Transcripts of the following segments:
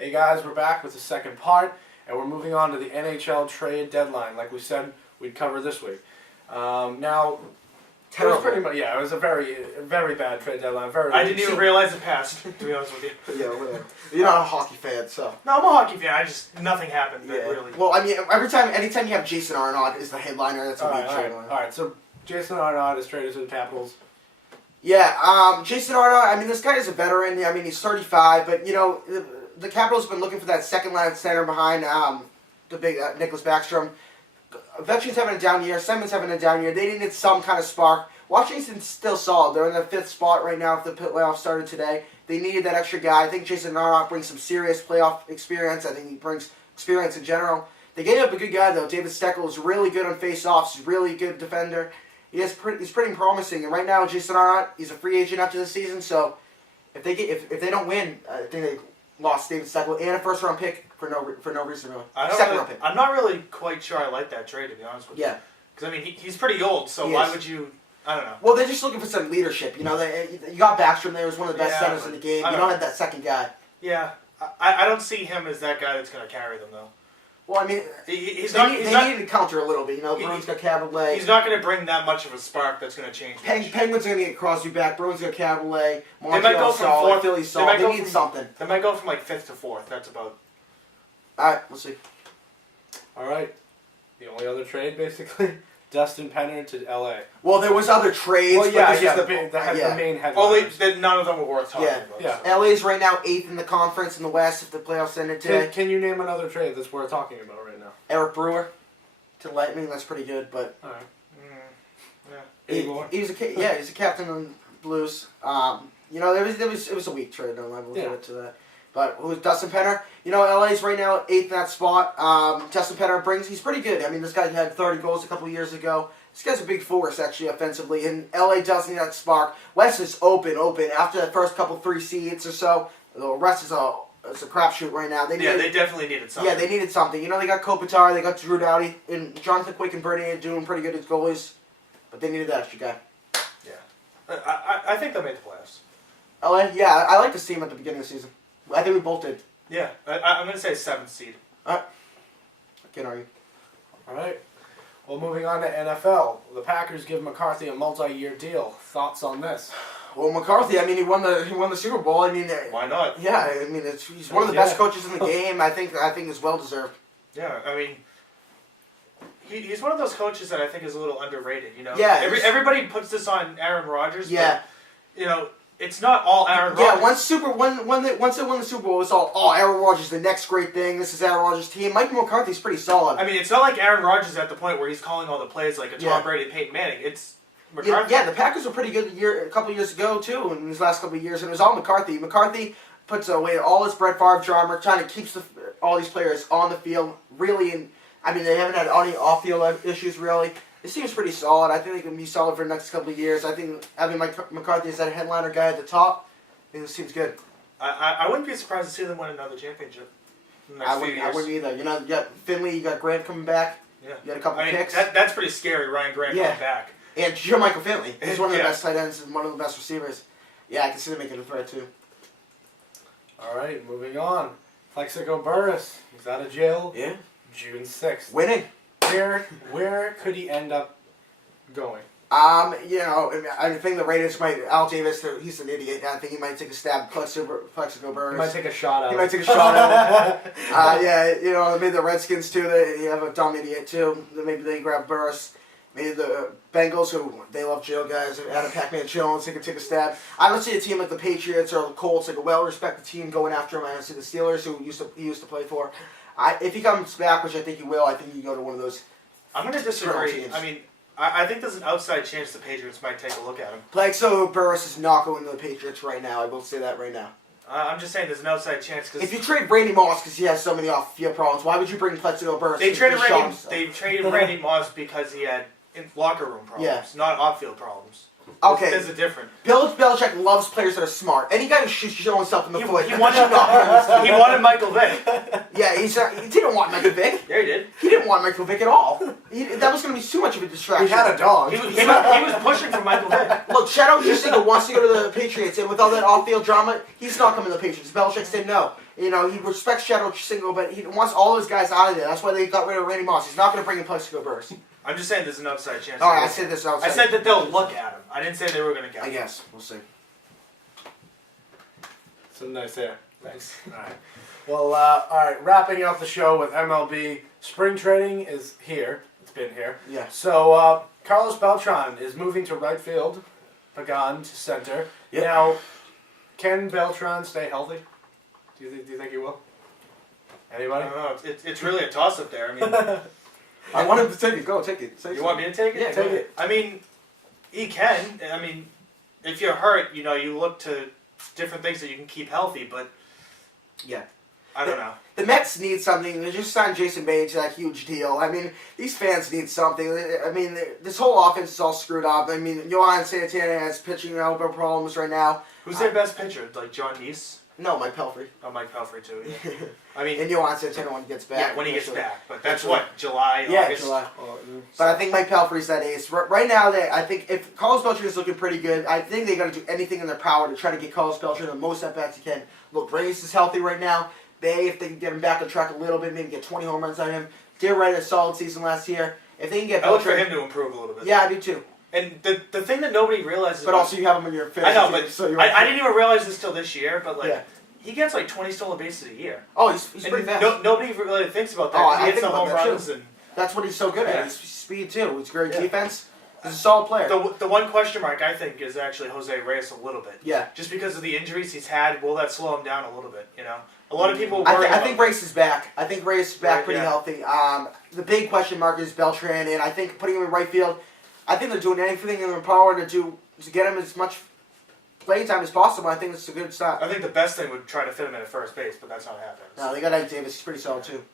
Hey guys, we're back with the second part, and we're moving on to the NHL trade deadline, like we said we'd cover this week. Now, it was pretty much, it was a very bad trade deadline. I didn't even realize it passed, to be honest with you. Yeah, whatever. You're not a hockey fan, so. No, I'm a hockey fan. Nothing happened, really. Well, I mean, anytime you have Jason Arnott is the headliner, that's a big trade. All right, so Jason Arnott is traded to the Capitals. Yeah, Jason Arnott, I mean, this guy is a veteran. I mean, he's 35, but, you know, the Capitals have been looking for that second line center behind the big Nicholas Backstrom. Vetch's having a down year. Simon's having a down year. They needed some kind of spark. Washington's still solid. They're in the 5th spot right now if the playoffs started today. They needed that extra guy. I think Jason Arnott brings some serious playoff experience. I think he brings experience in general. They gave up a good guy, though. David Steckel is really good on face-offs. He's a really good defender. He's pretty promising. And right now, Jason Arnott, he's a free agent after the season. So if they don't win, I think they lost David Steckel and a first-round pick for no reason really. Second-round pick. I'm not really quite sure I like that trade, to be honest with you. Yeah. Because, I mean, he's pretty old, so why would you... I don't know. Well, they're just looking for some leadership. You know, you got Backstrom there, who's one of the best centers in the game. You don't have that second guy. Yeah. I don't see him as that guy that's going to carry them, though. Well, I mean, they need to counter a little bit. You know, Bruins got Cavalier. He's not going to bring that much of a spark that's going to change much. Penguins are going to get Crosby back. Bruins got Cavalier. Montreal solid. Philly solid. They need something. They might go from like 5th to 4th. That's about. All right, we'll see. All right. The only other trade, basically, Dustin Penner to L.A. Well, there was other trades. Well, the main headline. Oh, none of them were worth talking about. Yeah. So. LA's right now 8th in the conference in the West if the playoffs ended today. Can you name another trade that's worth talking about right now? Eric Brewer to Lightning. That's pretty good, but. All right. He's a captain on the Blues. You know, it was a weak trade. We'll get into that. But who's Dustin Penner? You know, LA's right now 8th in that spot. Dustin Penner he's pretty good. I mean, this guy had 30 goals a couple of years ago. This guy's a big force, actually, offensively. And LA does need that spark. West is open. After the first couple 3 seeds or so, the rest is a crapshoot right now. They definitely needed something. Yeah, they needed something. You know, they got Kopitar, they got Drew Doughty, and Jonathan Quick and Bernier doing pretty good as goalies. But they needed that extra guy. Yeah. I think they'll make the playoffs. LA? Yeah, I like to see him at the beginning of the season. I think we both did. Yeah, I'm going to say 7th seed. All right. I can't argue. All right. Well, moving on to NFL. The Packers give McCarthy a multi-year deal. Thoughts on this? Well, McCarthy, I mean, he won the Super Bowl. I mean, why not? Yeah, I mean, he's one of the best coaches in the game. I think it's well deserved. Yeah, I mean, he's one of those coaches that I think is a little underrated. You know, yeah. Everybody puts this on Aaron Rodgers. Yeah. But, you know, it's not all Aaron Rodgers. Yeah, once they won the Super Bowl, it's all Aaron Rodgers, the next great thing. This is Aaron Rodgers' team. Mike McCarthy's pretty solid. I mean, it's not like Aaron Rodgers at the point where he's calling all the plays like a Tom Brady, Peyton Manning. It's McCarthy. Yeah, the Packers were pretty good a couple years ago too. In these last couple of years, and it was all McCarthy. McCarthy puts away all his Brett Favre drama, trying to keep all these players on the field. Really, I mean, they haven't had any off-field issues really. This team's pretty solid. I think they can be solid for the next couple of years. I think having Mike McCarthy as that headliner guy at the top, I think this team's good. I wouldn't be surprised to see them win another championship in the next few years. I wouldn't either. You know, you got Finley, you got Grant coming back. Yeah. You got a couple picks. That's pretty scary, Ryan Grant coming back. And Michael Finley. He's one of the best tight ends and one of the best receivers. Yeah, I can see them making a threat too. All right, moving on. Plexico Burress. He's out of jail. Yeah. June 6th. Winning. Where could he end up going? You know, I think the Raiders might. Al Davis, he's an idiot. I think he might take a stab at Plexico Burress. He might take a shot at it. Yeah, you know, maybe the Redskins too. They have a dumb idiot too. Maybe they grab Burress. Maybe the Bengals, who they love jail guys, Adam Pac-Man Jones, they can take a stab. I don't see a team like the Patriots or the Colts, like a well-respected team, going after him. I don't see the Steelers, who he used to play for. If he comes back, which I think he will, I think he go to one of those. I'm going to disagree. I mean, I think there's an outside chance the Patriots might take a look at him. Plexico Burress is not going to the Patriots right now. I will say that right now. I'm just saying there's an outside chance. Cause if you trade Randy Moss because he has so many off-field problems, why would you bring Plexico Burress? They traded Randy Moss because he had locker room problems, not off-field problems. Okay. There's a difference. Bill Belichick loves players that are smart. Any guy who shoots himself in the foot. He wanted Michael Vick. Yeah, he didn't want Michael Vick. Yeah, he did. He didn't want Michael Vick at all. That was going to be too much of a distraction. He had a dog. He was pushing for Michael Vick. Look, Shadow Justico wants to go to the Patriots, and with all that off-field drama, he's not coming to the Patriots. Belichick said no. You know, he respects Shadow Single, but he wants all his guys out of there. That's why they got rid of Randy Moss. He's not going to bring in Plexico Burst. I'm just saying there's an upside chance. All right, I said this outside. I said that they'll look at him. I didn't say they were going to get him. I guess. We'll see. So nice hair. Thanks. All right. Well, all right. Wrapping up the show with MLB. Spring training is here. It's been here. Yeah. So Carlos Beltran is moving to right field. Pagan to center. Yep. Now, can Beltran stay healthy? Do you think he will? Anybody? I don't know. It's really a toss-up there. I mean, I want him to take it. Go, take it. Say you want me to take it? Yeah, take it. I mean, he can. I mean, if you're hurt, you know, you look to different things that you can keep healthy, but Yeah. I don't know. The Mets need something. They just signed Jason Baines to that huge deal. I mean, these fans need something. I mean, this whole offense is all screwed up. I mean, Johan Santana has pitching elbow problems right now. Who's their best pitcher? Like John Neese? No, Mike Pelfrey. Oh, Mike Pelfrey too. Yeah. I mean, And Johan Santana when he gets back. yeah, when he gets back. But that's Actually. what, July, Yeah, August? July. Oh, But I think Mike Pelfrey's that ace. Right now, I think if Carlos Beltran is looking pretty good, I think they got to do anything in their power to try to get Carlos Beltran the most at-bats he can. Look, Reyes is healthy right now. If they can get him back on track a little bit, maybe get 20 home runs on him. Did right a solid season last year. If they can get I look for Beltran, him to improve a little bit. yeah, I do too. And the thing that nobody realizes But about- also, you have him in your fifth. I know, but so you're I didn't even realize this till this year, but like, Yeah. he gets like 20 stolen bases a year. Oh, he's And pretty fast. nobody really thinks about that. Oh, 'cause I he hits think the about home that, too. runs and That's what he's so good Yeah. at. He's speed too. He's great Yeah. defense. He's a solid player. the one question mark I think is actually Jose Reyes a little bit. Yeah. Just because of the injuries he's had, will that slow him down a little bit? You know, a lot of people worry. I think Reyes is back. I think Reyes is back Right, pretty yeah. healthy. The big question mark is Beltran, and I think putting him in right field, I think they're doing anything in their power to get him as much playing time as possible. I think it's a good start. I think the best thing would try to fit him in at first base, but that's not happening. No, they got Ike Davis. He's pretty solid too.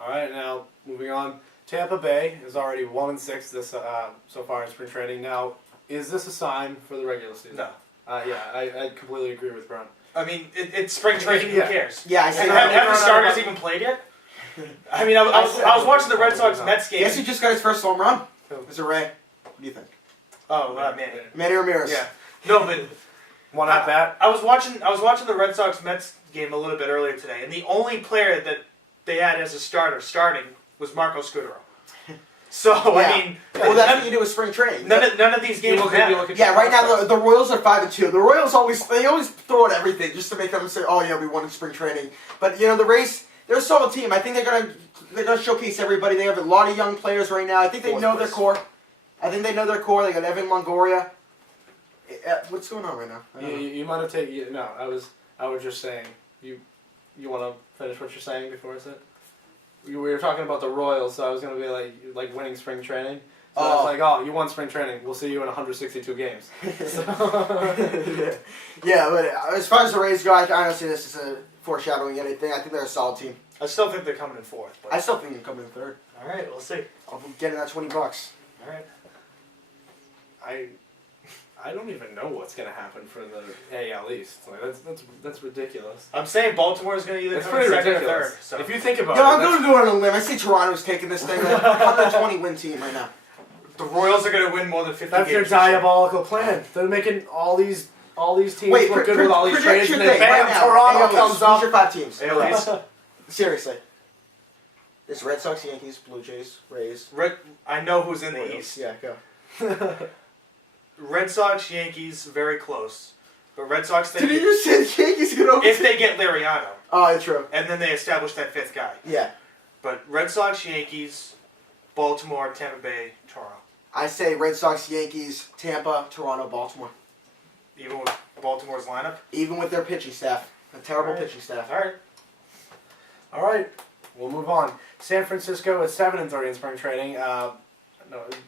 All right, now moving on. Tampa Bay is already 1-6 this so far in spring training. Now, is this a sign for the regular season? No. Yeah, I completely agree with Brown. I mean, it's spring training. Yeah. Who cares? Yeah, I And say have the starters even played yet? I mean, I was watching the Red Sox Mets game. Guess he just got his first home run. Who? It's a Ray. What do you think? Oh, man. Manny Ramirez. Yeah. No, but One at bat. I was watching the Red Sox Mets game a little bit earlier today, and the only player that they had as a starting was Marco Scudero. So Yeah. I mean, Well, that's what you do with spring training. none of these games matter. Yeah, right now the Royals are 5-2. The Royals always throw at everything just to make them say, "Oh yeah, we won in spring training." But you know the Rays, they're a solid team. I think they're gonna showcase everybody. They have a lot of young players right now. I think they Fourth know their place. core. I think they know their core. They got Evan Longoria. What's going on right now? I don't know. You might have taken. No, I was just saying. You want to finish what you're saying before I said? We were talking about the Royals, so I was gonna be like winning spring training. So I was like, oh, you won spring training. We'll see you in 162 games. Yeah, but as far as the Rays go, I don't see this as a foreshadowing anything. I think they're a solid team. I still think they're coming in fourth. But I still think they're coming in third. all right, we'll see. I'll be getting that $20. All right. I don't even know what's gonna happen for the AL East. Like that's ridiculous. I'm saying Baltimore's going to either It's come in pretty second ridiculous. or third. So. If you think about Yo, I'm it, going to go on a limb. I see Toronto's taking this thing. 120 win team right now. The Royals are going to win more than 50 that's games. their this year. diabolical plan. They're making all these teams Wait, look good with all these trades, prediction and then thing bam, right now. Toronto AL East. comes Who's up. your 5 teams? AL East. Seriously. It's Red Sox, Yankees, Blue Jays, Rays. I know who's in the Royals. East. Yeah, go. Red Sox, Yankees, very close. But Red Sox, Did you just say the Yankees could over? if they get Liriano, Oh, true. and then they establish that fifth guy. Yeah. But Red Sox, Yankees, Baltimore, Tampa Bay, Toronto. I say Red Sox, Yankees, Tampa, Toronto, Baltimore. Even with Baltimore's lineup. Even with their pitching staff. A terrible All right. pitching staff. All right. All right, we'll move on. San Francisco is 7-3 in spring training. No,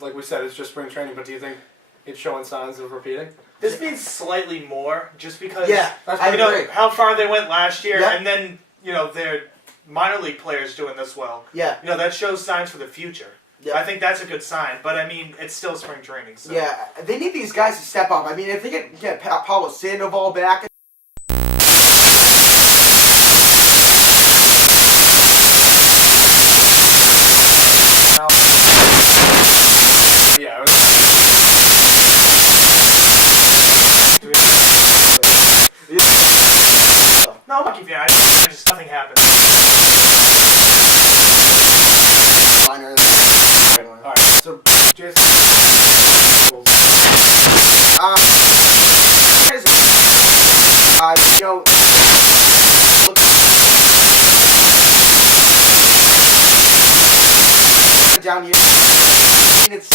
like we said, it's just spring training. But do you think it's showing signs of repeating? This means slightly more, just because Yeah, That's I you know agree. how far they went last year, Yeah. and then their minor league players doing this well. Yeah. That shows signs for the future. Yeah. I think that's a good sign. But I mean, it's still spring training. So. Yeah, they need these guys to step up. I mean, if they get Paulo Sandoval back. Now, yeah. No, I'm not just nothing happened. Liner. Alright, so just you know, look down here. I mean, it's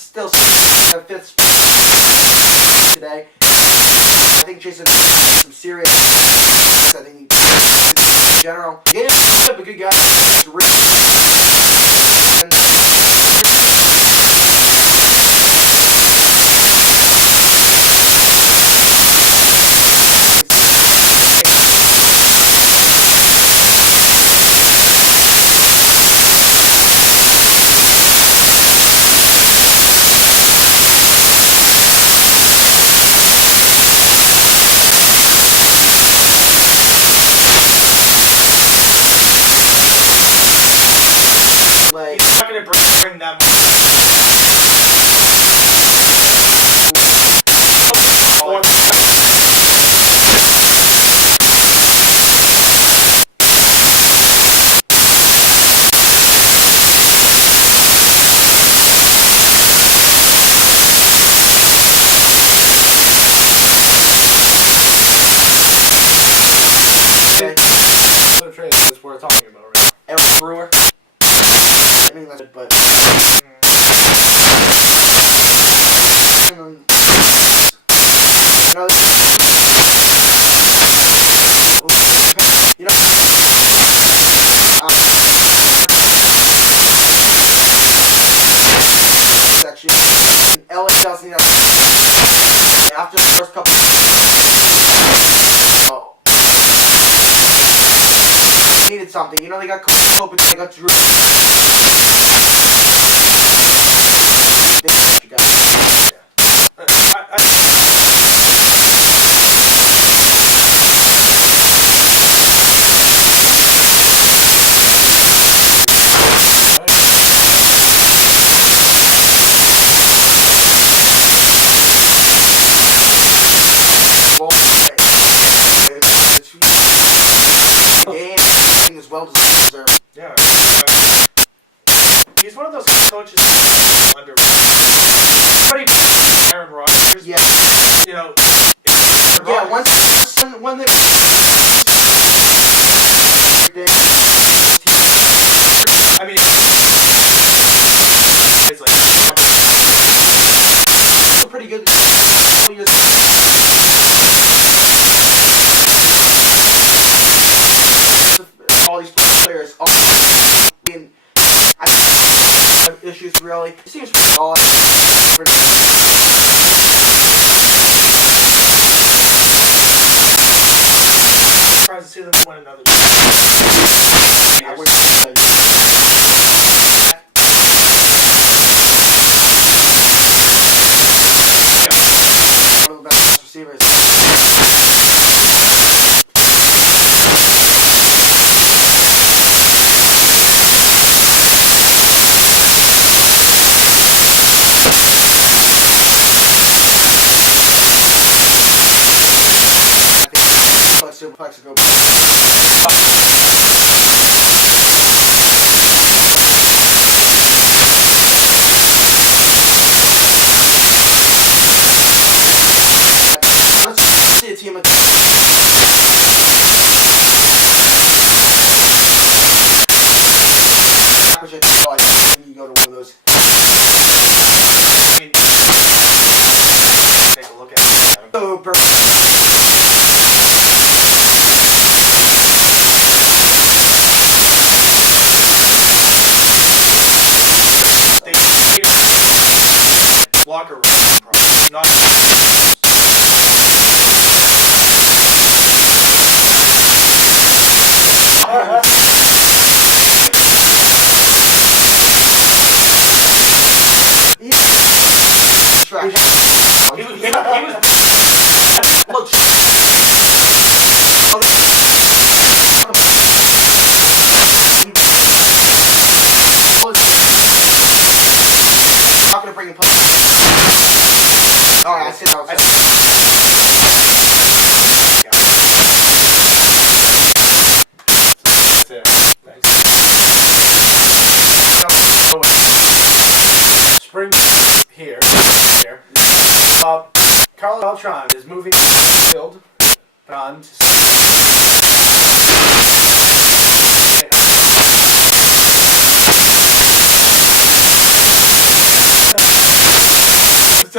still fits today. I think Jason has some serious. I think in general, he is a good guy. Like, He's not going to bring them. the trade that's worth talking about right now. Eric Brewer. I mean, that's it, but. You know, actually, LA doesn't need after the first couple. Oh. Needed something. You know, they got Kobe, they got Drew. They got game as well deserved. Yeah. He's one of those coaches under. Everybody, Aaron Rodgers. Yeah. You know. Yeah. One that. I mean, it's like pretty good. All these players, all being, I have issues really. It seems all. Surprised to see them win another. I would say. One of the best receivers. Superplex to go. Let's see a team of. When you go to one of those. I mean, take a look at it. Super. Locker room problem, not. He was Carlos Beltran is moving field on to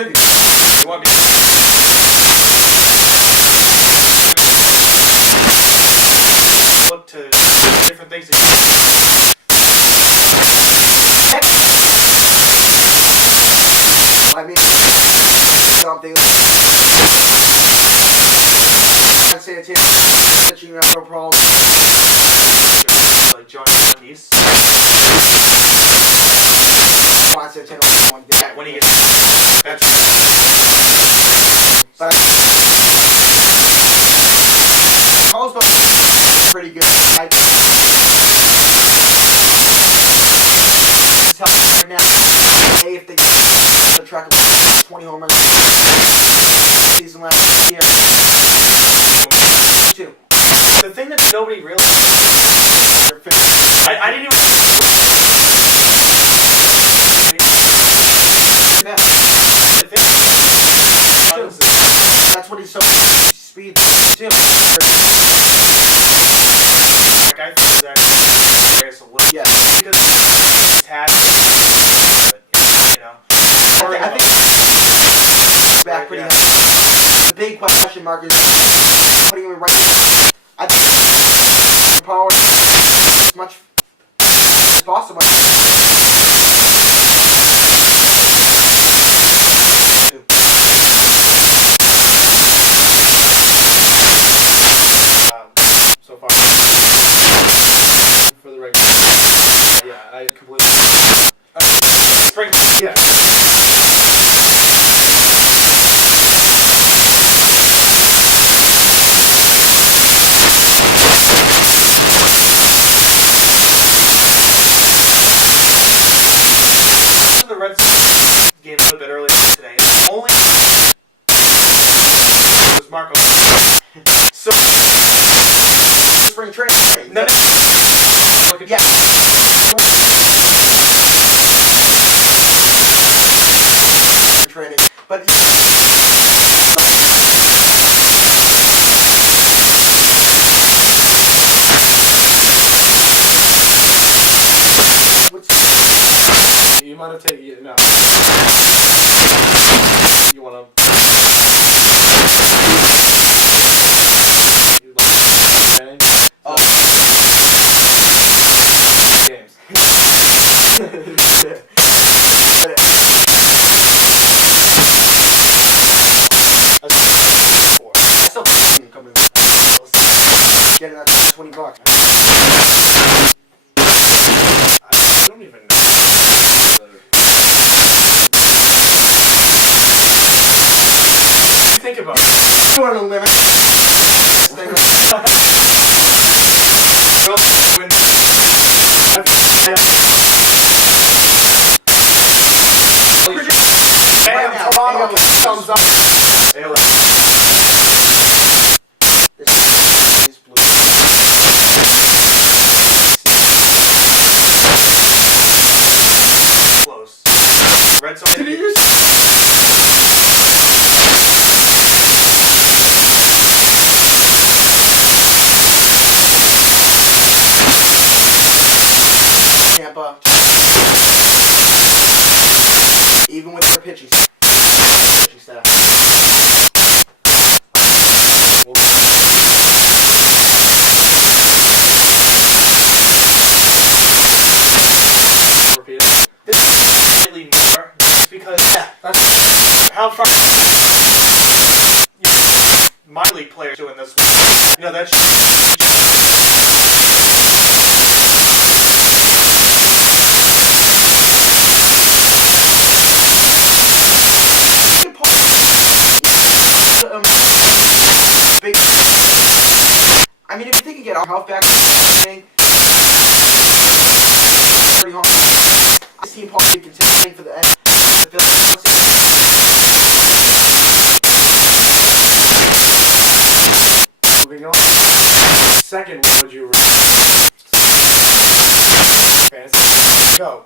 You want me? Look to different things. I mean, something. Santana pitching, no problem. Like John East. Juan Santana one day. When he gets that's But Carlos Beltran pretty good. I tell you right now, hey, if they the track of 20 home runs season last year, too. the thing that nobody really. I didn't even. Yeah. The thing. That's what he's so speed too. Like I think that race a little. Yeah. Because it's had. You know. I think back pretty much. The big question mark is putting him right. I think power as much as possible. so far for the regular. Yeah, I completely. Spring. Yeah. The Red Sox game a little bit earlier today. Only was Marco. So Spring training. none of look at Yeah. Training, but You might have taken it. No. You wanna? oh. Games. I still coming. Getting that $20. I don't even know. Think about it. Going to limit. when Bam, Toronto thumbs up. close. Red Sox. Did you Tampa. Even with their pitching staff. repeat it? This is slightly more just because how far minor league players doing this one. You know that's Big. I mean, if you think you get our health back, thing, pretty hard. This team probably contending for the end. Moving on. Second, what would you fantasy? Go.